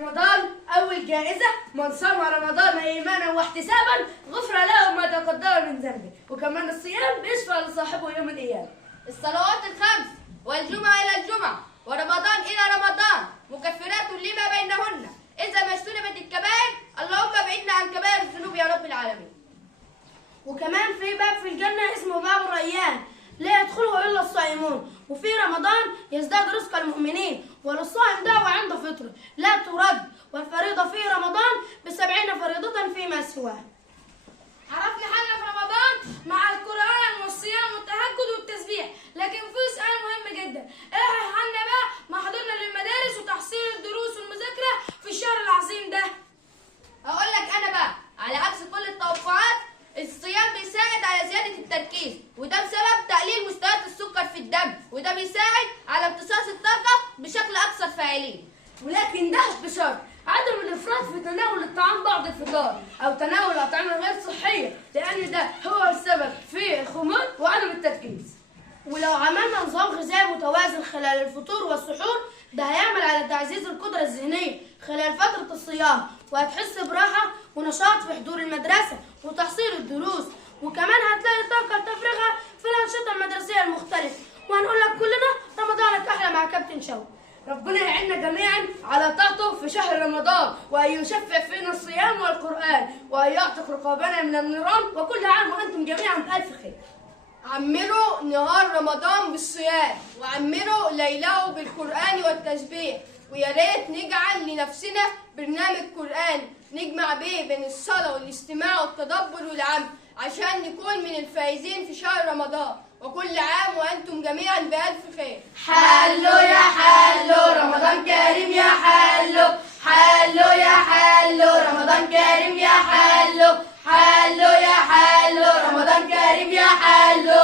رمضان أول جائزة: من صام رمضان إيمانا واحتسابا غفر له ما تقدم من ذنبه. وكمان الصيام بيشفع لصاحبه يوم القيامة. الصلوات الخمس والجمعة إلى الجمعة ورمضان إلى رمضان مكفرات لما بينهن إذا ما اجتنبت الكبائر. اللهم ابعدنا عن كبائر الذنوب يا رب العالمين. وكمان في باب في الجنة اسمه باب الريان لا يدخله إلا الصائمون. وفي رمضان يزداد رزق المؤمنين، وللصائم دعوة عند فطره لا ترد، والفريضة في رمضان ب70 فريضة فيما سواه. عرفنا حالنا في رمضان مع القرآن والصيام والتهجد والتسبيح، لكن في سؤال مهم جدا: ايه حالنا بقى مع حضورنا للمدارس وتحصيل الدروس والمذاكرة في الشهر العظيم ده؟ أقول لك أنا بقى على عكس كل التوقعات، الصيام بيساعد على زيادة التركيز، وده بسبب تقليل مستويات السكر في الدم، وده بيساعد على امتصاص الطاقة بشكل أكثر فاعلية. ولكن ده بشرط عدم الإفراط في تناول الطعام بعد الفطار أو تناول أطعمة غير صحية، لأن ده هو السبب في الخمول وعدم التركيز. ولو عملنا نظام غذائي متوازن خلال الفطور والسحور، ده هيعمل على تعزيز القدرة الذهنية خلال فترة الصيام، وهتحس براحة ونشاط في حضور المدرسة وتحصيل الدروس، وكمان هتلاقي طاقة تفرغها في الأنشطة المدرسية المختلفة. وهنقول لك كلنا رمضانك أحلى مع كابتن شوقي. ربنا يعيننا جميعا على طاعته في شهر رمضان، وأن يشفع فينا الصيام والقرآن، وأن يعتق رقابنا من النيران. وكل عام وأنتم جميعا بألف خير. عمروا نهار رمضان بالصيام، وعمروا ليله بالقرآن والتسبيح، ويا ريت نجعل لنفسنا برنامج قرآن نجمع به بين الصلاة والاستماع والتدبر والعمل عشان نكون من الفائزين في شهر رمضان. وكل عام وأنتم جميعا بألف خير. حلو يا حلو رمضان كريم يا حلو، حلو يا حلو رمضان كريم يا حلو، حلو يا حلو رمضان كريم يا حلو.